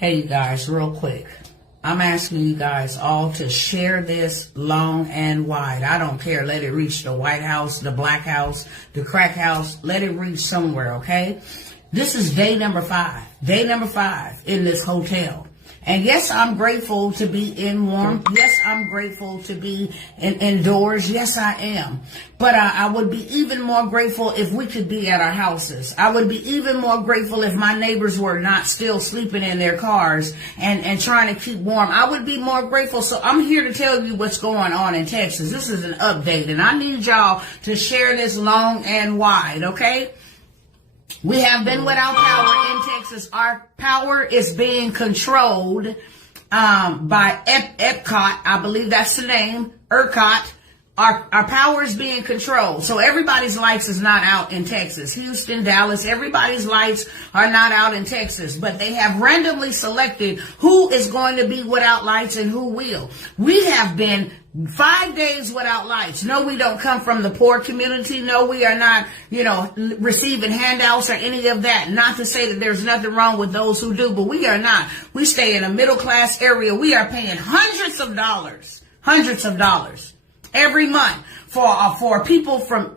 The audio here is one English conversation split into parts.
Hey, you guys, real quick. I'm asking you guys all to share this long and wide. I don't care. Let it reach the White House, the Black House, the Crack House. Let it reach somewhere, okay? This is day number 5. Day number 5 in this hotel. And yes, I'm grateful to be in warm. Yes, I'm grateful to be indoors. Yes, I am. But I would be even more grateful if we could be at our houses. I would be even more grateful if my neighbors were not still sleeping in their cars and trying to keep warm. I would be more grateful. So I'm here to tell you what's going on in Texas. This is an update, and I need y'all to share this long and wide, okay? We have been without power in Texas. Our power is being controlled by ERCOT. I believe that's the name, ERCOT. Our power is being controlled. So everybody's lights is not out in Texas. Houston, Dallas, everybody's lights are not out in Texas. But they have randomly selected who is going to be without lights and who will. We have been 5 days without lights. No, we don't come from the poor community. No, we are not, receiving handouts or any of that. Not to say that there's nothing wrong with those who do, but we are not. We stay in a middle class area. We are paying hundreds of dollars every month for people from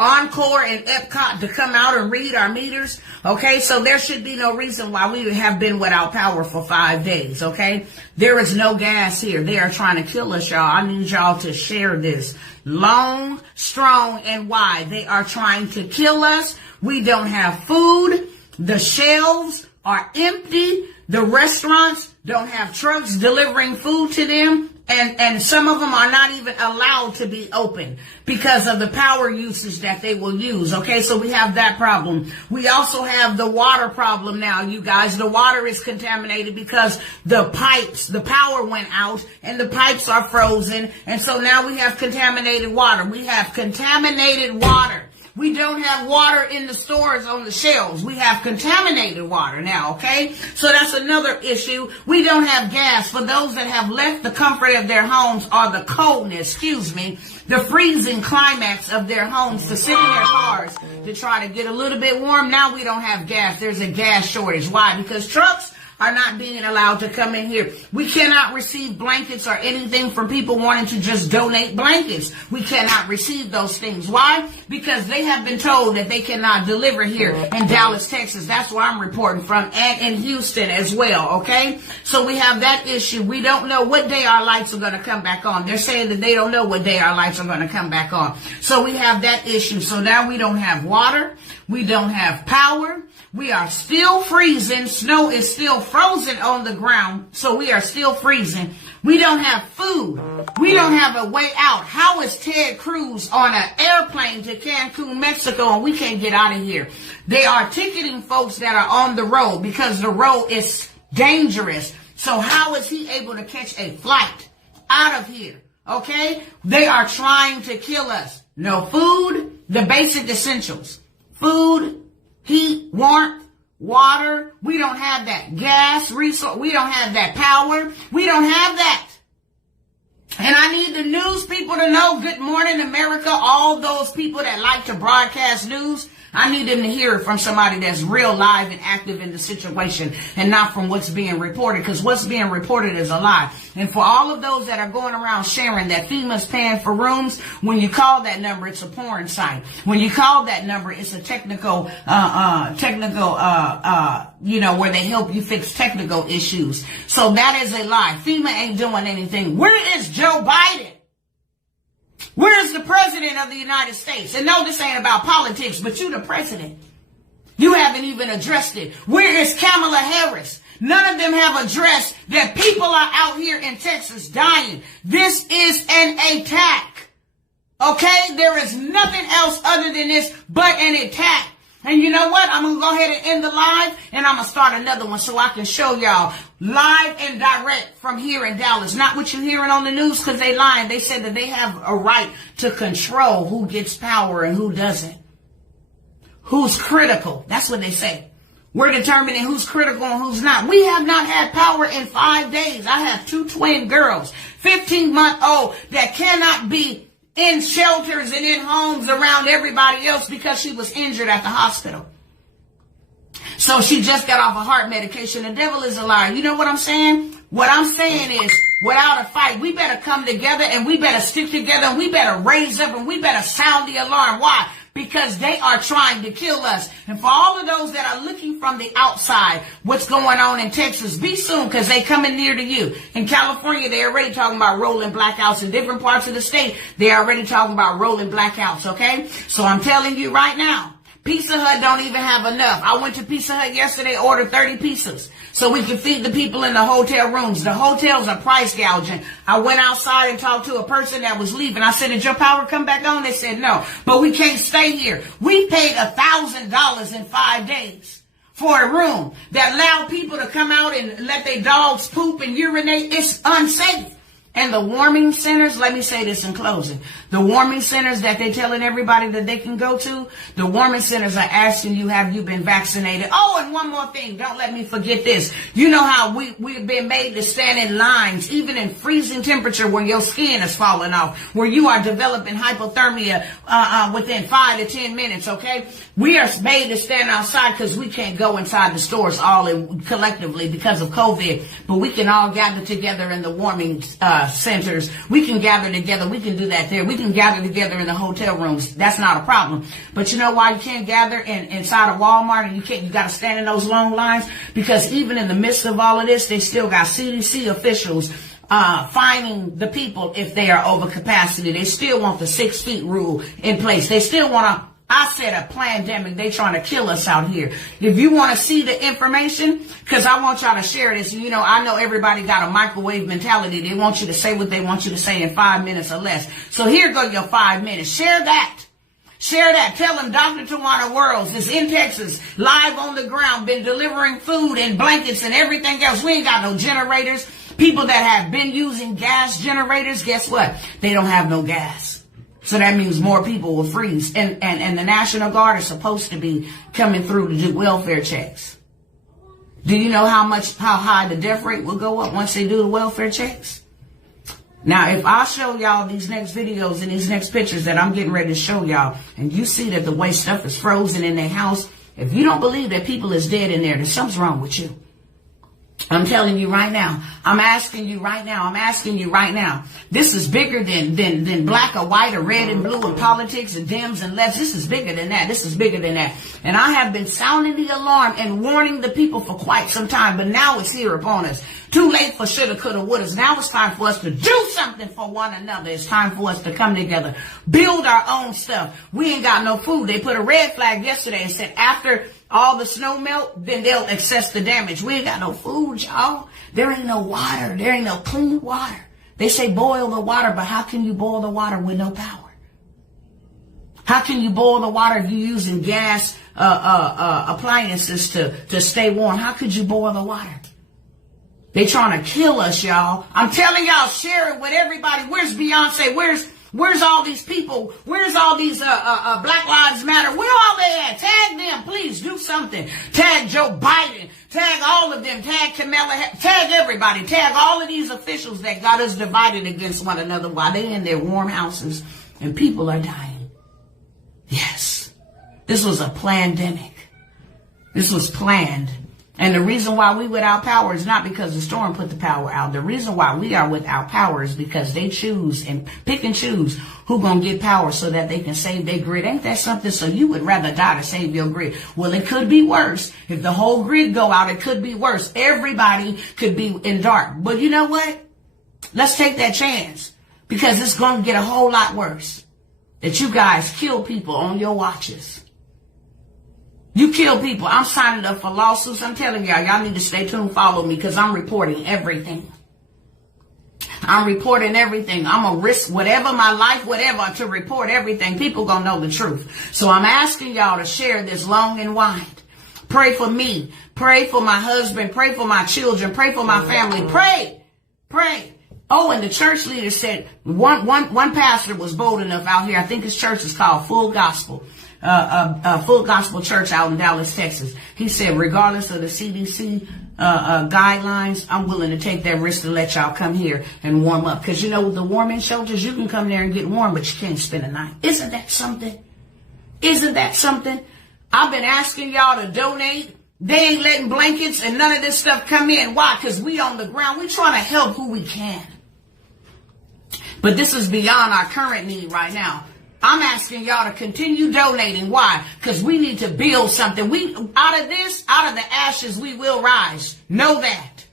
Encore and Epcot to come out and read our meters. Okay, so there should be no reason why we have been without power for 5 days. Okay, there is no gas here. They are trying to kill us, y'all. I need y'all to share this long, strong, and wide. They are trying to kill us. We don't have food. The shelves are empty. The restaurants don't have trucks delivering food to them. And some of them are not even allowed to be open because of the power usage that they will use. Okay, so we have that problem. We also have the water problem now, you guys. The water is contaminated because the power went out and the pipes are frozen. And so now we have contaminated water. We have contaminated water. We don't have water in the stores on the shelves. We have contaminated water now, okay? So that's another issue. We don't have gas. For those that have left the comfort of their homes or the coldness, the freezing climax of their homes to sit in their cars to try to get a little bit warm. Now we don't have gas. There's a gas shortage. Why? Because trucks are not being allowed to come in here. We cannot receive blankets or anything from people wanting to just donate blankets. We cannot receive those things. Why? Because they have been told that they cannot deliver here in Dallas, Texas. That's where I'm reporting from, and in Houston as well, okay? So we have that issue. We don't know what day our lights are going to come back on. They're saying that they don't know what day our lights are going to come back on. So we have that issue. So now we don't have water. We don't have power. We are still freezing. Snow is still frozen on the ground, so we are still freezing. We don't have food. We don't have a way out. How is Ted Cruz on an airplane to Cancun, Mexico, and we can't get out of here? They are ticketing folks that are on the road because the road is dangerous. So how is he able to catch a flight out of here? Okay? They are trying to kill us. No food, the basic essentials. Food, heat, warmth, water. We don't have that gas resource. We don't have that power. We don't have that. And I need the news people to know, Good Morning America, all those people that like to broadcast news, I need them to hear it from somebody that's real live and active in the situation and not from what's being reported, because what's being reported is a lie. And for all of those that are going around sharing that FEMA's paying for rooms, when you call that number, it's a porn site. When you call that number, it's a technical, where they help you fix technical issues. So that is a lie. FEMA ain't doing anything. Where is Joe Biden? Where is the president of the United States? And no, this ain't about politics, but you the president. You haven't even addressed it. Where is Kamala Harris? None of them have addressed that people are out here in Texas dying. This is an attack. Okay? There is nothing else other than this but an attack. And you know what? I'm going to go ahead and end the live, and I'm going to start another one so I can show y'all live and direct from here in Dallas. Not what you're hearing on the news, because they lying. They said that they have a right to control who gets power and who doesn't. Who's critical. That's what they say. We're determining who's critical and who's not. We have not had power in 5 days. I have 2 twin girls, 15-month-old, that cannot be in shelters and in homes around everybody else because she was injured at the hospital. So So she just got off a heart medication. The devil is a liar. You know what I'm saying? What I'm saying is, without a fight, we better come together and we better stick together and we better raise up and we better sound the alarm. Why? Because they are trying to kill us. And for all of those that are looking from the outside, what's going on in Texas, be soon, because they coming near to you. In California, they're already talking about rolling blackouts. In different parts of the state, they're already talking about rolling blackouts, okay? So I'm telling you right now, Pizza Hut don't even have enough. I went to Pizza Hut yesterday, ordered 30 pizzas so we could feed the people in the hotel rooms. The hotels are price gouging. I went outside and talked to a person that was leaving. I said, did your power come back on? They said, no, but we can't stay here. We paid $1,000 in 5 days for a room that allowed people to come out and let their dogs poop and urinate. It's unsafe. And the warming centers, let me say this in closing. The warming centers that they're telling everybody that they can go to, the warming centers are asking you, have you been vaccinated? Oh, and one more thing. Don't let me forget this. You know how we've been made to stand in lines, even in freezing temperature where your skin is falling off, where you are developing hypothermia within 5 to 10 minutes, okay? We are made to stand outside because we can't go inside the stores collectively because of COVID, but we can all gather together in the warming centers. We can gather together. We can do that there. We can gather together in the hotel rooms. That's not a problem. But you know why you can't gather inside of Walmart and you got to stand in those long lines? Because even in the midst of all of this, they still got CDC officials fining the people if they are over capacity. They still want the 6 feet rule in place. They still want I said a pandemic. They trying to kill us out here. If you want to see the information, because I want y'all to share this. You know, I know everybody got a microwave mentality. They want you to say what they want you to say in 5 minutes or less. So here go your 5 minutes. Share that. Share that. Tell them Dr. Tawana Worlds is in Texas, live on the ground, been delivering food and blankets and everything else. We ain't got no generators. People that have been using gas generators, guess what? They don't have no gas. So that means more people will freeze. And the National Guard is supposed to be coming through to do welfare checks. Do you know how high the death rate will go up once they do the welfare checks? Now, if I show y'all these next videos and these next pictures that I'm getting ready to show y'all, and you see that the way stuff is frozen in their house, if you don't believe that people is dead in there, then something's wrong with you. I'm telling you right now. I'm asking you right now. This is bigger than black or white or red and blue and politics and Dems and lefts. This is bigger than that. And I have been sounding the alarm and warning the people for quite some time, but now it's here upon us. Too late for shoulda, coulda, wouldas. Now it's time for us to do something for one another. It's time for us to come together, build our own stuff. We ain't got no food. They put a red flag yesterday and said after all the snow melt, then they'll assess the damage. We ain't got no food, y'all. There ain't no water. There ain't no clean water. They say boil the water, but how can you boil the water with no power? How can you boil the water if you're using gas appliances to stay warm? How could you boil the water? They trying to kill us, y'all. I'm telling y'all, share it with everybody. Where's Beyonce? Where's all these people? Where's all these Black Lives Matter? Where all they at? Tag them, please. Do something. Tag Joe Biden. Tag all of them. Tag Kamala. Tag everybody. Tag all of these officials that got us divided against one another while they in their warm houses and people are dying. Yes. This was a pandemic. This was planned. And the reason why we without power is not because the storm put the power out. The reason why we are without power is because they choose and pick and choose who gonna get power so that they can save their grid. Ain't that something? So you would rather die to save your grid. Well, it could be worse. If the whole grid go out, it could be worse. Everybody could be in dark. But you know what? Let's take that chance because it's gonna get a whole lot worse. That you guys kill people on your watches. You kill people. I'm signing up for lawsuits. I'm telling y'all need to stay tuned, follow me, because I'm reporting everything. I'm reporting everything. I'm going to risk whatever my life, whatever, to report everything. People going to know the truth. So I'm asking y'all to share this long and wide. Pray for me. Pray for my husband. Pray for my children. Pray for my family. Pray. Oh, and the church leader said one pastor was bold enough out here. I think his church is called Full Gospel. Full Gospel Church out in Dallas, Texas. He said, regardless of the CDC guidelines, I'm willing to take that risk to let y'all come here and warm up. Because you know, with the warming shelters, you can come there and get warm, but you can't spend a night. Isn't that something? Isn't that something? I've been asking y'all to donate They ain't letting blankets and none of this stuff come in. Why? Because we on the ground. We trying to help who we can. But this is beyond our current need right now. I'm asking y'all to continue donating. Why? Because we need to build something. Out of the ashes, we will rise. Know that.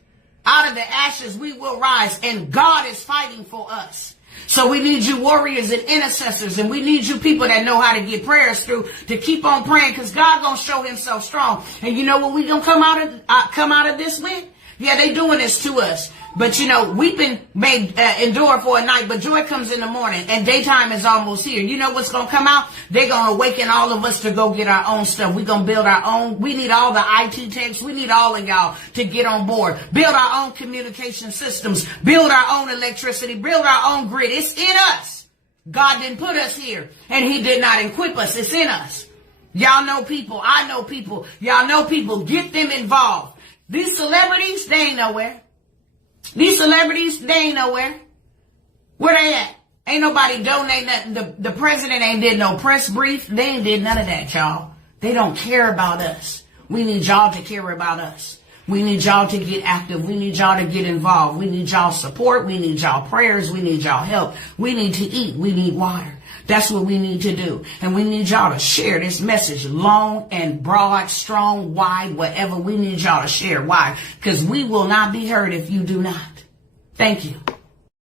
Out of the ashes, we will rise. And God is fighting for us. So we need you warriors and intercessors. And we need you people that know how to get prayers through to keep on praying. Because God going to show himself strong. And you know what we going to come out of this with? Yeah, they doing this to us. But, you know, weeping may endure for a night, but joy comes in the morning, and daytime is almost here. You know what's going to come out? They're going to awaken all of us to go get our own stuff. We're going to build our own. We need all the IT techs. We need all of y'all to get on board. Build our own communication systems. Build our own electricity. Build our own grid. It's in us. God didn't put us here, and he did not equip us. It's in us. Y'all know people. I know people. Y'all know people. Get them involved. These celebrities, they ain't nowhere. These celebrities, they ain't nowhere. Where they at? Ain't nobody donating nothing. The president ain't did no press brief. They ain't did none of that, y'all. They don't care about us. We need y'all to care about us. We need y'all to get active. We need y'all to get involved. We need y'all support. We need y'all prayers. We need y'all help. We need to eat. We need water. That's what we need to do. And we need y'all to share this message long and broad, strong, wide, whatever. We need y'all to share. Why? Because we will not be heard if you do not. Thank you.